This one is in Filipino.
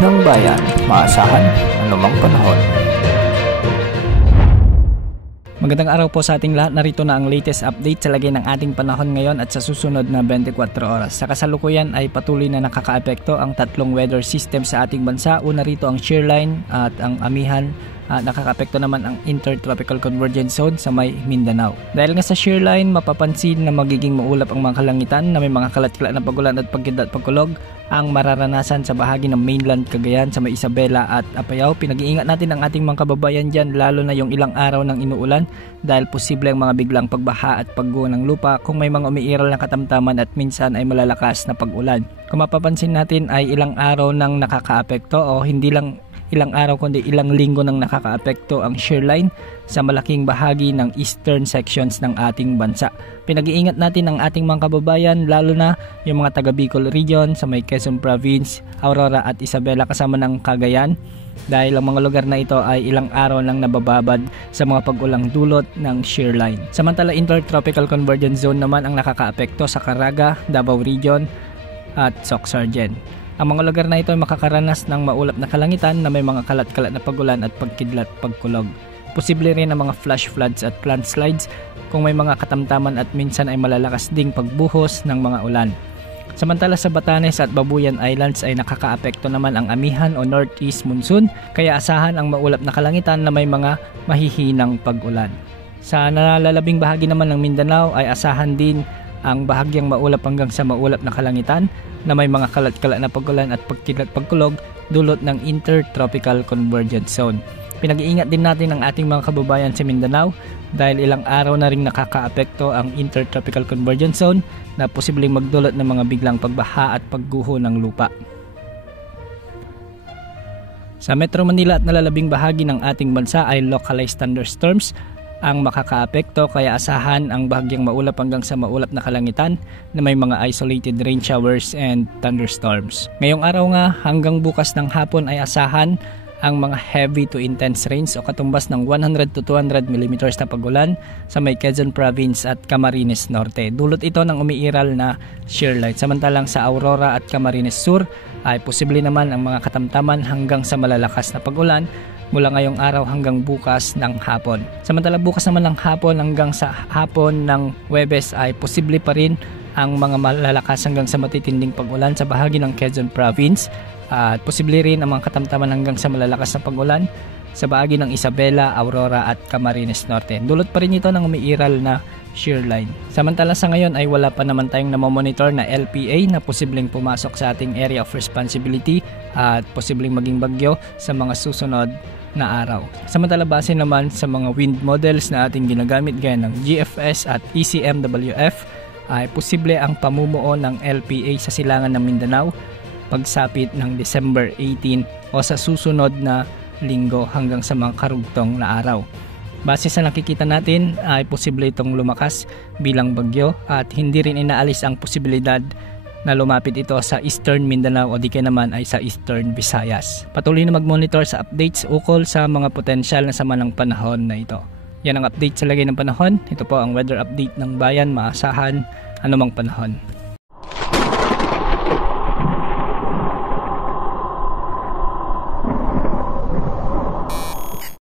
ng bayan, maasahan anumang panahon. Magandang araw po sa ating lahat. Narito na ang latest update sa lagay ng ating panahon ngayon at sa susunod na 24 oras. Sa kasalukuyan ay patuloy na nakakaapekto ang tatlong weather system sa ating bansa. Una rito ang shear line at ang amihan. Nakakaapekto naman ang Intertropical Convergence Zone sa may Mindanao. Dahil nga sa shear line, mapapansin na magiging maulap ang mga kalangitan na may mga kalat-kalat na pagulan at pagkidlat pagkulog ang mararanasan sa bahagi ng mainland Cagayan sa may Isabela at Apayao. Pinag-iingat natin ang ating mga kababayan dyan, lalo na yung ilang araw ng inuulan dahil posible ang mga biglang pagbaha at pagguho ng lupa kung may mga umiiral na katamtaman at minsan ay malalakas na pag-ulan. Kung mapapansin natin ay ilang araw nang nakakaapekto o hindi lang ilang araw kundi ilang linggo nang nakakaapekto ang shear line sa malaking bahagi ng eastern sections ng ating bansa. Pinag-iingat natin ang ating mga kababayan, lalo na yung mga taga Bicol region sa may Quezon Province, Aurora at Isabela kasama ng Cagayan, dahil ang mga lugar na ito ay ilang araw nang nabababad sa mga pag-ulang dulot ng shear line. Samantala, Intertropical Convergence Zone naman ang nakakaapekto sa Caraga, Davao Region at Soc-Sargen. Ang mga lugar na ito ay makakaranas ng maulap na kalangitan na may mga kalat-kalat na pagulan at pagkidlat pagkulog. Posible rin ang mga flash floods at landslides kung may mga katamtaman at minsan ay malalakas ding pagbuhos ng mga ulan. Samantala sa Batanes at Babuyan Islands ay nakakaapekto naman ang amihan o northeast monsoon, kaya asahan ang maulap na kalangitan na may mga mahihinang pag-ulan. Sa nalalabing bahagi naman ng Mindanao ay asahan din ang bahagyang maulap hanggang sa maulap na kalangitan na may mga kalat-kalat na pagulan at pagkidlat pagkulog dulot ng Intertropical Convergence Zone. Pinag-iingat din natin ang ating mga kababayan sa Mindanao dahil ilang araw na ring nakakaapekto ang Intertropical Convergence Zone na posibleng magdulot ng mga biglang pagbaha at pagguho ng lupa. Sa Metro Manila at nalalabing bahagi ng ating bansa ay localized thunderstorms ang makakaapekto, kaya asahan ang bahagyang maulap hanggang sa maulap na kalangitan na may mga isolated rain showers and thunderstorms. Ngayong araw nga hanggang bukas ng hapon ay asahan ang mga heavy to intense rains o katumbas ng 100 to 200 mm na pagulan sa may Quezon Province at Camarines Norte. Dulot ito ng umiiral na shear line. Samantalang sa Aurora at Camarines Sur ay posible naman ang mga katamtaman hanggang sa malalakas na pagulan mula ngayong araw hanggang bukas ng hapon. Samantala bukas naman ng hapon hanggang sa hapon ng Huwebes ay posible pa rin ang mga malalakas hanggang sa matitinding pag-ulan sa bahagi ng Quezon Province at posible rin ang mga katamtaman hanggang sa malalakas na pag-ulan sa bahagi ng Isabela, Aurora at Camarines Norte. Dulot pa rin ito ng umiiral na shear line. Samantala sa ngayon ay wala pa naman tayong namomonitor na LPA na posibleng pumasok sa ating area of responsibility at posibleng maging bagyo sa mga susunod na araw. Samantala base naman sa mga wind models na ating ginagamit gaya ng GFS at ECMWF ay posible ang pamumuo ng LPA sa silangan ng Mindanao pagsapit ng December 18 o sa susunod na linggo hanggang sa mga karugtong na araw. Base sa nakikita natin ay posible itong lumakas bilang bagyo at hindi rin inaalis ang posibilidad na lumapit ito sa Eastern Mindanao o di kaya naman ay sa Eastern Visayas. Patuloy na mag-monitor sa updates ukol sa mga potensyal na sama ng panahon na ito. Yan ang update sa lagay ng panahon. Ito po ang weather update ng bayan, maasahan anumang panahon.